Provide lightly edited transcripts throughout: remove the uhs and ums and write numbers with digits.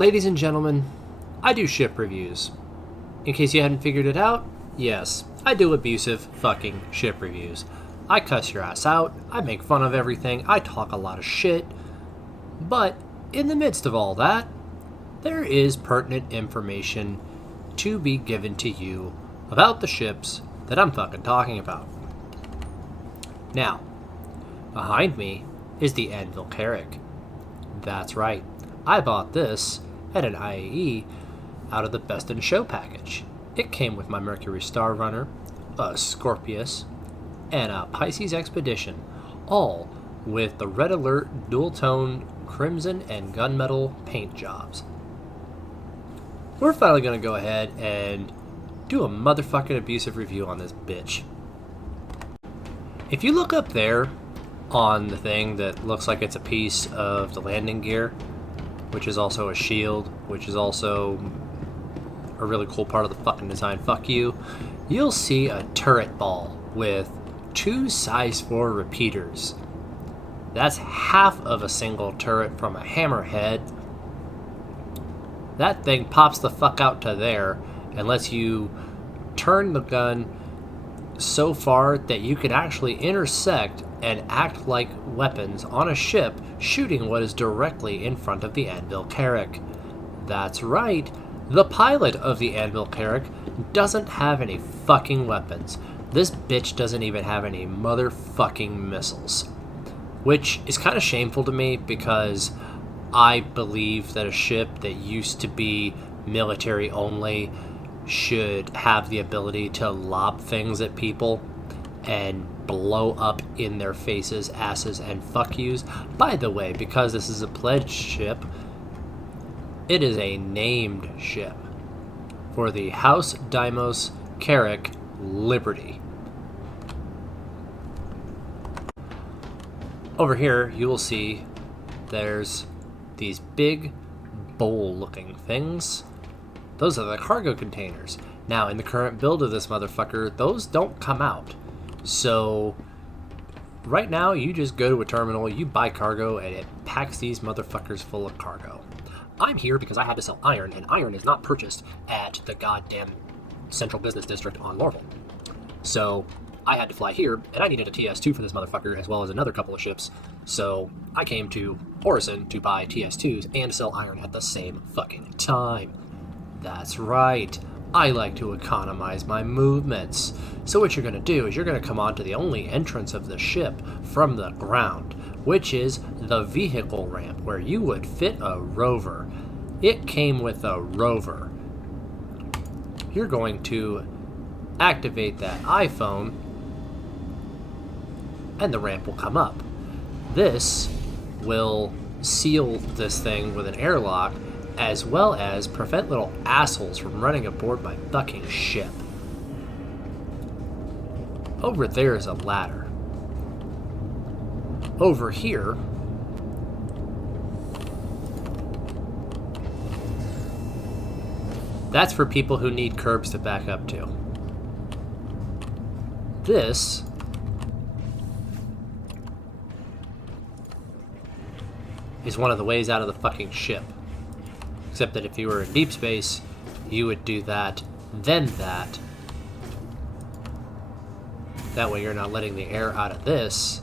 Ladies and gentlemen, I do ship reviews. In case you hadn't figured it out, yes, I do abusive fucking ship reviews. I cuss your ass out, I make fun of everything, I talk a lot of shit, but in the midst of all that, there is pertinent information to be given to you about the ships that I'm fucking talking about. Now, behind me is the Anvil Carrack. That's right, I bought this at an IAE out of the Best in Show package. It came with my Mercury Star Runner, a Scorpius, and a Pisces Expedition, all with the Red Alert dual-tone crimson and gunmetal paint jobs. We're finally going to go ahead and do a motherfucking abusive review on this bitch. If you look up there on the thing that looks like it's a piece of the landing gear, which is also a shield, which is also a really cool part of the fucking design, fuck you, you'll see a turret ball with 2 size 4 repeaters. That's half of a single turret from a hammerhead. That thing pops the fuck out to there and lets you turn the gun so far that you can actually intersect and act like weapons on a ship, shooting what is directly in front of the Anvil Carrack. That's right, the pilot of the Anvil Carrack doesn't have any fucking weapons. This bitch doesn't even have any motherfucking missiles. Which is kind of shameful to me, because I believe that a ship that used to be military only should have the ability to lob things at people and blow up in their faces, asses, and fuck yous. By the way, because this is a pledged ship, it is a named ship for the House Deimos Carrack Liberty. Over here, you will see there's these big bowl-looking things. Those are the cargo containers. Now, in the current build of this motherfucker, those don't come out. So, right now, you just go to a terminal, you buy cargo, and it packs these motherfuckers full of cargo. I'm here because I had to sell iron, and iron is not purchased at the goddamn Central Business District on Lorville. So, I had to fly here, and I needed a TS2 for this motherfucker, as well as another couple of ships. So, I came to Orison to buy TS2s and sell iron at the same fucking time. That's right, I like to economize my movements. So what you're going to do is you're going to come onto the only entrance of the ship from the ground, which is the vehicle ramp, where you would fit a rover. It came with a rover. You're going to activate that iPhone, and the ramp will come up. This will seal this thing with an airlock, as well as prevent little assholes from running aboard my fucking ship. Over there is a ladder. Over here, that's for people who need curbs to back up to. This is one of the ways out of the fucking ship. Except that if you were in deep space, you would do that, then that. That way you're not letting the air out of this.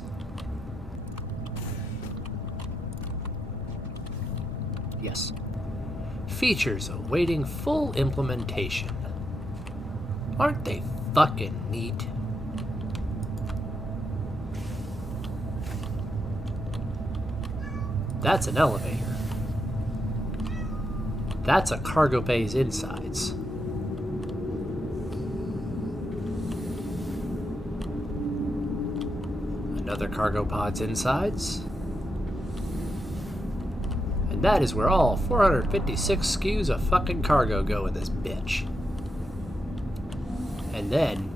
Yes. Features awaiting full implementation. Aren't they fucking neat? That's an elevator. That's a cargo bay's insides. Another cargo pod's insides. And that is where all 456 SKUs of fucking cargo go in this bitch. And then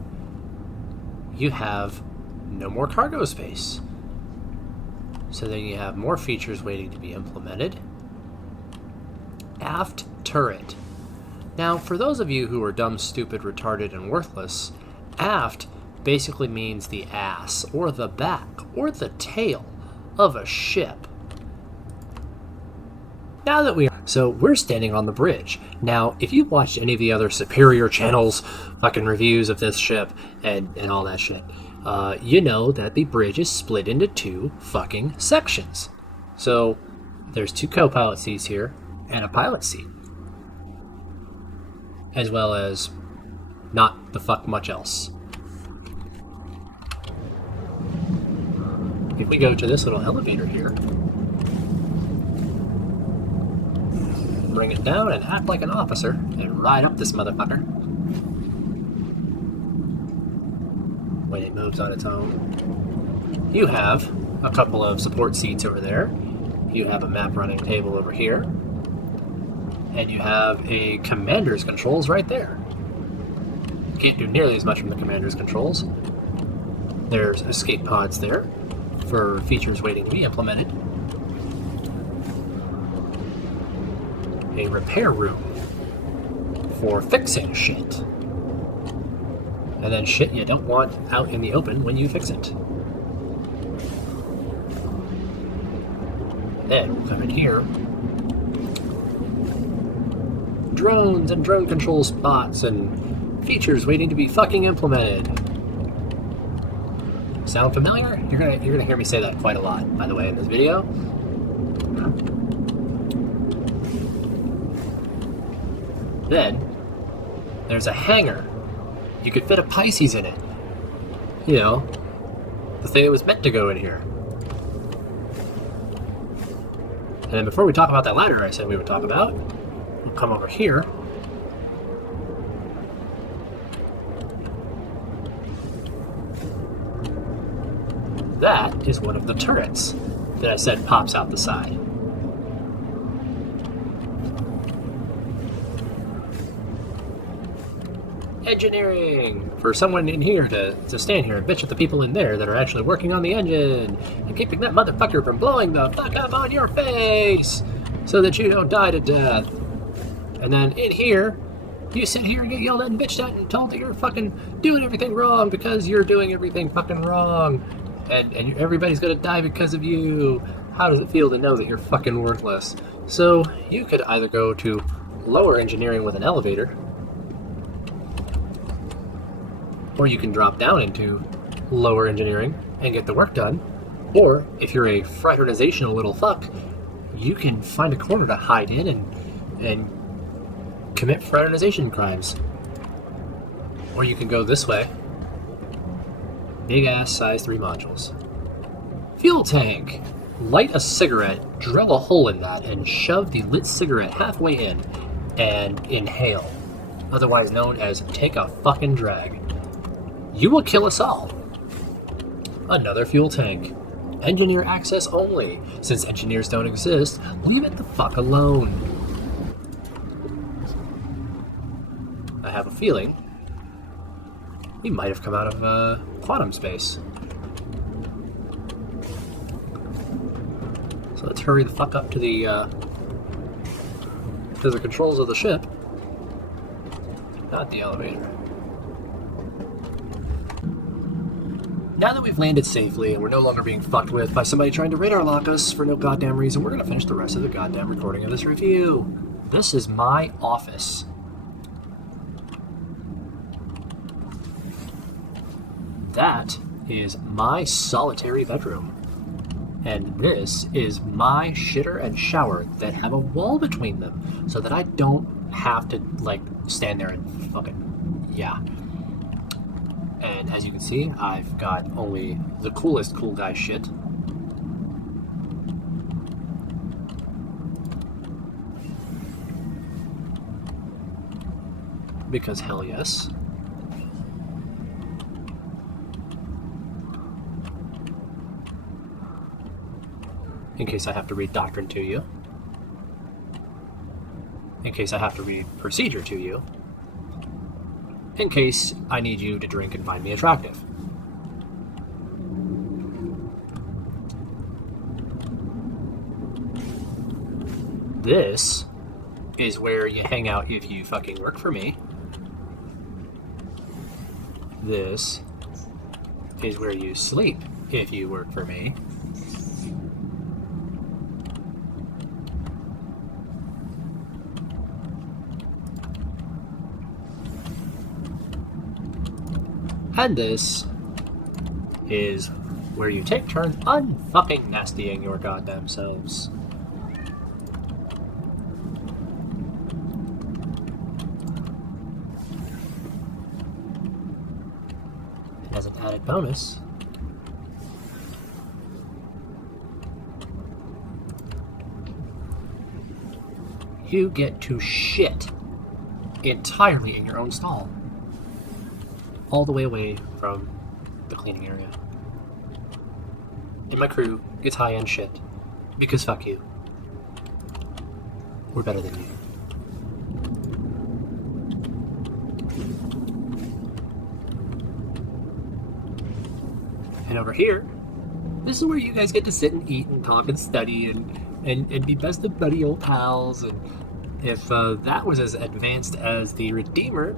you have no more cargo space. So then you have more features waiting to be implemented. Aft turret. Now, for those of you who are dumb, stupid, retarded, and worthless, aft basically means the ass, or the back, or the tail of a ship. So we're standing on the bridge. Now, if you've watched any of the other Superior channels, fucking reviews of this ship and all that shit, you know that the bridge is split into 2 fucking sections. So there's 2 co-pilot seats here and a pilot seat. As well as not the fuck much else. If we go to this little elevator here, bring it down and act like an officer and ride up this motherfucker when it moves on its own. You have a couple of support seats over there. You have a map running table over here. And you have a commander's controls right there. Can't do nearly as much from the commander's controls. There's escape pods there for features waiting to be implemented. A repair room for fixing shit. And then shit you don't want out in the open when you fix it. Then we'll come in here. Drones and drone control spots and features waiting to be fucking implemented. Sound familiar? You're gonna hear me say that quite a lot, by the way, in this video. Then there's a hangar. You could fit a Pisces in it. You know, the thing that was meant to go in here. And then before we talk about that ladder I said we would talk about, we'll come over here. That is one of the turrets that I said pops out the side. Engineering! For someone in here to stand here and bitch at the people in there that are actually working on the engine and keeping that motherfucker from blowing the fuck up on your face so that you don't die to death. And then in here, you sit here and get yelled at and bitched at and told that you're fucking doing everything wrong because you're doing everything fucking wrong. And everybody's gonna die because of you. How does it feel to know that you're fucking worthless? So you could either go to lower engineering with an elevator, or you can drop down into lower engineering and get the work done. Or if you're a fraternizational little fuck, you can find a corner to hide in and commit fraternization crimes. Or you can go this way. Big ass size 3 modules. Fuel tank. Light a cigarette, drill a hole in that, and shove the lit cigarette halfway in and inhale. Otherwise known as take a fucking drag. You will kill us all. Another fuel tank. Engineer access only. Since engineers don't exist, leave it the fuck alone. I have a feeling we might have come out of quantum space. So let's hurry the fuck up to the controls of the ship, not the elevator. Now that we've landed safely and we're no longer being fucked with by somebody trying to radar lock us for no goddamn reason, we're gonna finish the rest of the goddamn recording of this review. This is my office. That is my solitary bedroom. And this is my shitter and shower that have a wall between them so that I don't have to, like, stand there and fucking, yeah. And as you can see, I've got only the coolest cool guy shit. Because hell yes. In case I have to read doctrine to you. In case I have to read procedure to you. In case I need you to drink and find me attractive. This is where you hang out if you fucking work for me. This is where you sleep if you work for me. And this is where you take turns unfucking nastying your goddamn selves. As an added bonus, you get to shit entirely in your own stall, all the way away from the cleaning area. And my crew gets high-end shit, because fuck you. We're better than you. And over here, this is where you guys get to sit and eat and talk and study and be best of buddy old pals. And if that was as advanced as the Redeemer,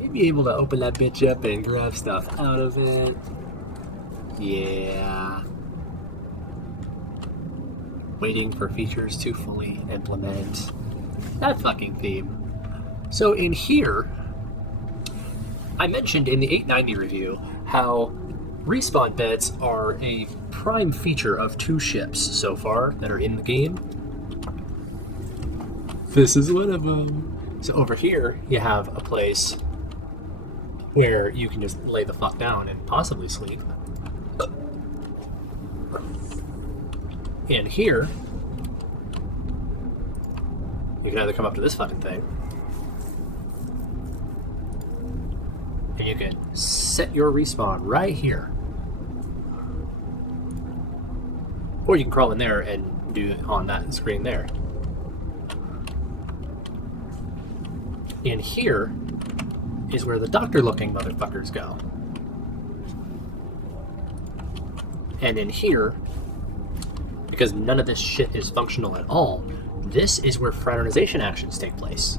you'd be able to open that bitch up and grab stuff out of it. Yeah. Waiting for features to fully implement that fucking theme. So in here, I mentioned in the 890 review how respawn beds are a prime feature of 2 ships so far that are in the game. This is one of them. So over here, you have a place where you can just lay the fuck down and possibly sleep. And here, you can either come up to this fucking thing, and you can set your respawn right here. Or you can crawl in there and do it on that screen there. And here is where the doctor-looking motherfuckers go. And in here, because none of this shit is functional at all, this is where fraternization actions take place.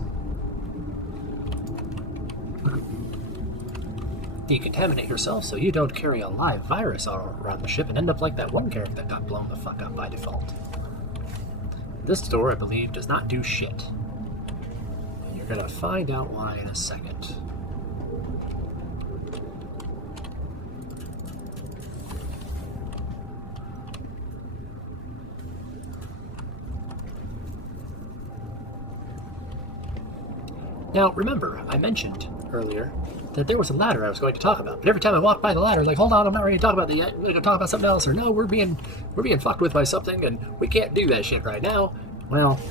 Decontaminate yourself so you don't carry a live virus around the ship and end up like that one character that got blown the fuck up by default. This door, I believe, does not do shit. And you're gonna find out why in a second. Now, remember, I mentioned earlier that there was a ladder I was going to talk about, but every time I walk by the ladder, like, hold on, I'm not ready to talk about that yet. I'm going to talk about something else, or no, we're being fucked with by something, and we can't do that shit right now. Well,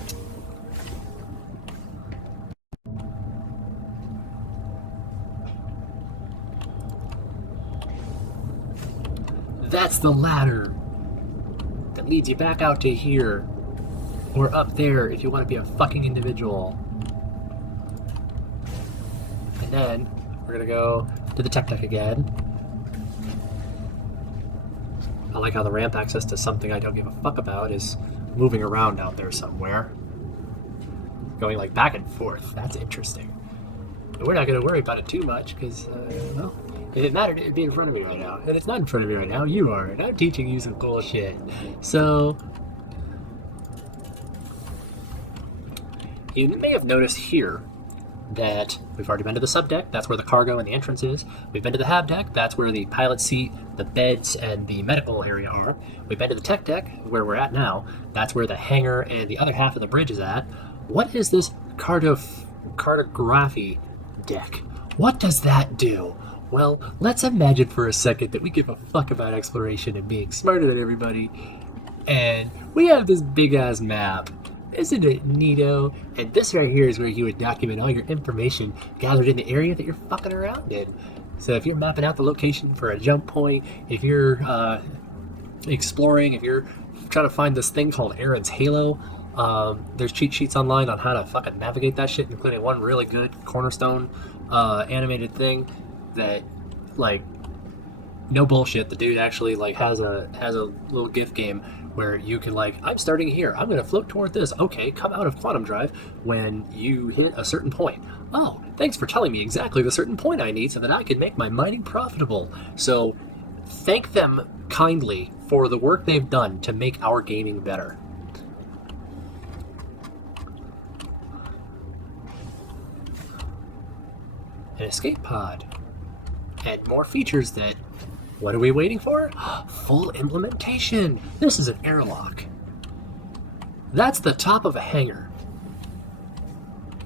that's the ladder that leads you back out to here, or up there if you want to be a fucking individual. And then we're gonna go to the tech deck again. I like how the ramp access to something I don't give a fuck about is moving around out there somewhere. Going like back and forth. That's interesting. But we're not gonna worry about it too much because, well, if it mattered, it'd be in front of me right now. And it's not in front of me right now. You are. And I'm teaching you some cool shit. So, you may have noticed here that we've already been to the sub deck. That's where the cargo and the entrance is. We've been to the hab deck. That's where the pilot seat, the beds, and the medical area are. We've been to the tech deck, where we're at now. That's where the hangar and the other half of the bridge is at. What is this cartography deck? What does that do? Well, let's imagine for a second that we give a fuck about exploration and being smarter than everybody, and we have this big-ass map. Isn't it neato? And this right here is where you would document all your information gathered in the area that you're fucking around in. So if you're mapping out the location for a jump point, if you're exploring, if you're trying to find this thing called Aaron's Halo, there's cheat sheets online on how to fucking navigate that shit, including one really good Cornerstone animated thing that, like, no bullshit, the dude actually like has a little GIF game where you can, like, I'm starting here, I'm gonna float toward this. Okay, come out of quantum drive when you hit a certain point. Oh, thanks for telling me exactly the certain point I need so that I can make my mining profitable. So thank them kindly for the work they've done to make our gaming better. An escape pod. and more features that... What are we waiting for? Full implementation! This is an airlock. That's the top of a hangar.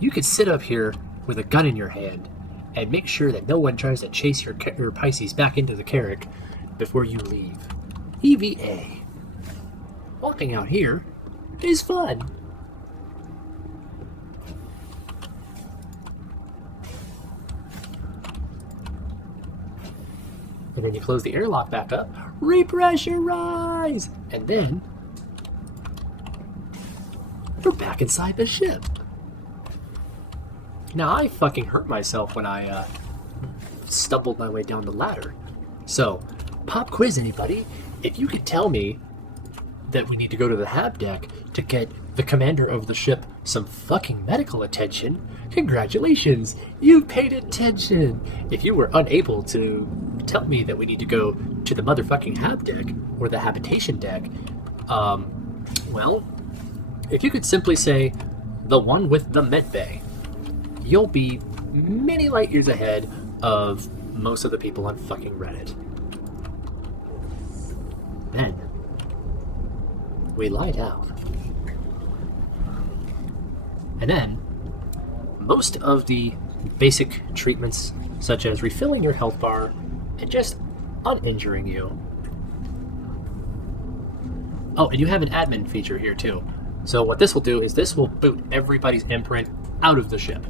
You could sit up here with a gun in your hand and make sure that no one tries to chase your Pisces back into the Carrack before you leave. EVA. Walking out here is fun. And then you close the airlock back up, repressurize, and then you're back inside the ship. Now, I fucking hurt myself when I stumbled my way down the ladder. So, pop quiz, anybody. If you could tell me that we need to go to the hab deck to get the commander of the ship some fucking medical attention, congratulations, you paid attention. If you were unable to tell me that we need to go to the motherfucking hab deck or the habitation deck, well, if you could simply say the one with the med bay, you'll be many light years ahead of most of the people on fucking Reddit. Then, we lie down. And then, most of the basic treatments, such as refilling your health bar and just uninjuring you. Oh, and you have an admin feature here too. So what this will do is this will boot everybody's imprint out of the ship.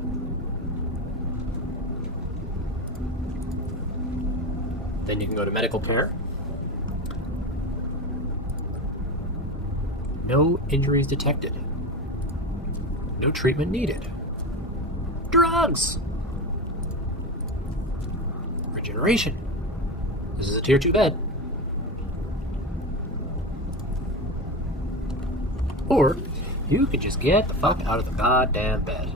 Then you can go to medical care. No injuries detected. No treatment needed. Drugs! Regeneration. This is a tier 2 bed. Or you could just get the fuck out of the goddamn bed.